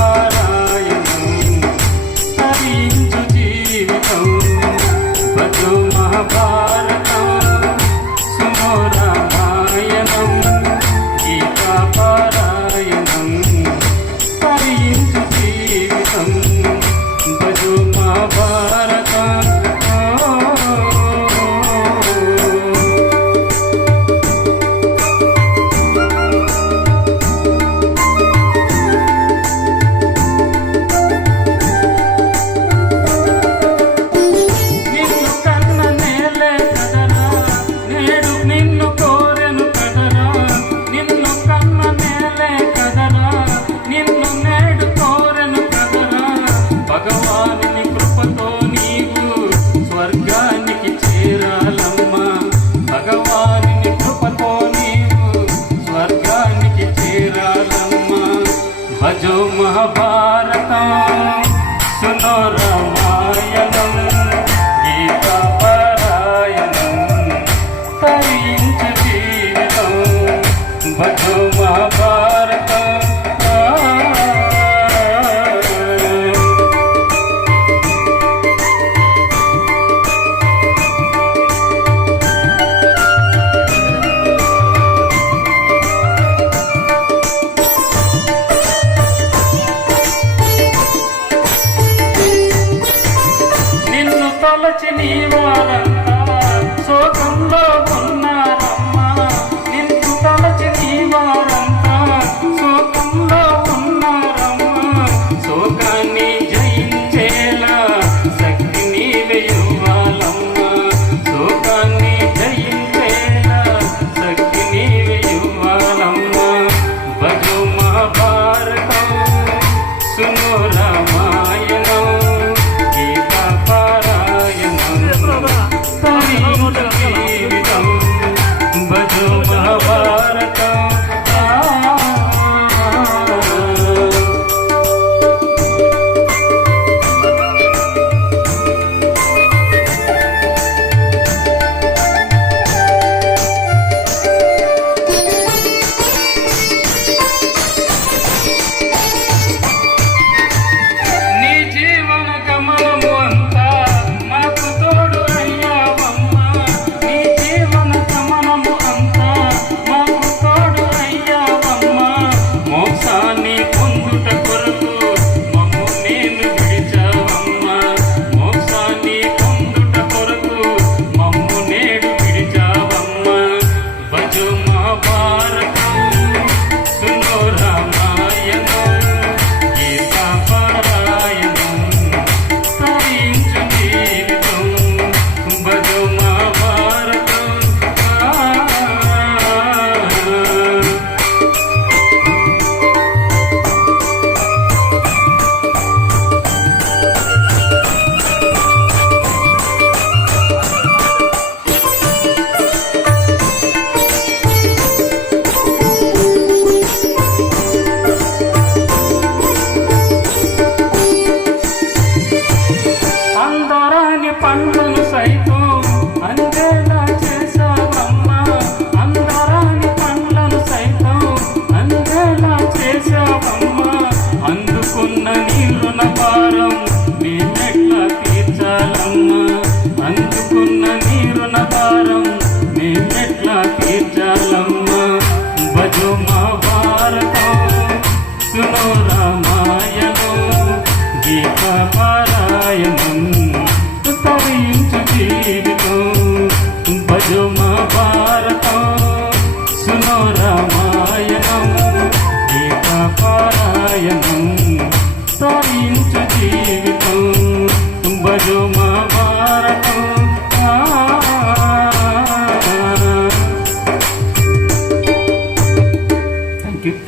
పారాయణం తరించు జీవితం భజో మహాభారతం సునో రామాయణం గీతా పారాయణం తరించు జీవితం భజో మహాభారతం. భగవానుని కృపతో నీవు స్వర్గానికి చేరాలమ్మా, భగవానుని కృపతో నీవు స్వర్గానికి చేరాలమ్మా. భజో మహాభారతం సునో రామాయణం గీతా పారాయణం తరించు జీవితం భజో మహాభారతం. తలచి నీ వారంతా శోకంలో ఉన్నారమ్మా, నిన్ను తలచి నీ వారంతా శోకంలో ఉన్నారమ్మా. శోకాన్ని జయించేలా శక్తి నీవే ఇవ్వాలమ్మా, శోకాన్ని జయించేలా శక్తి నీవే ఇవ్వాలమ్మా. భజో మహాభారతం సునో రామాయణం గీతా జీవితం భజో మహాభారతం. నీ జీవన గమనము అంతా మాకు తోడు అయ్యావమ్మా, నీ జీవన గమనము అంతా మాకు తోడు అయ్యావమ్మా. మోక్షాన్ని పొందుట కొరకు మమ్ము నేను విడిచావమ్మా, మోక్షాన్ని పొందుట కొరకు మమ్ము నేడు విడిచావమ్మా. భజో మహాభారతం సునో రామాయణం గీతా పారాయణం తరించు జీవితం భజో మహాభారతం. అందరాని పండ్లను సైతం అందేలా చేశావమ్మా, అందరాని పండ్లను సైతం అందేలా చేశావమ్మా. అందుకున్న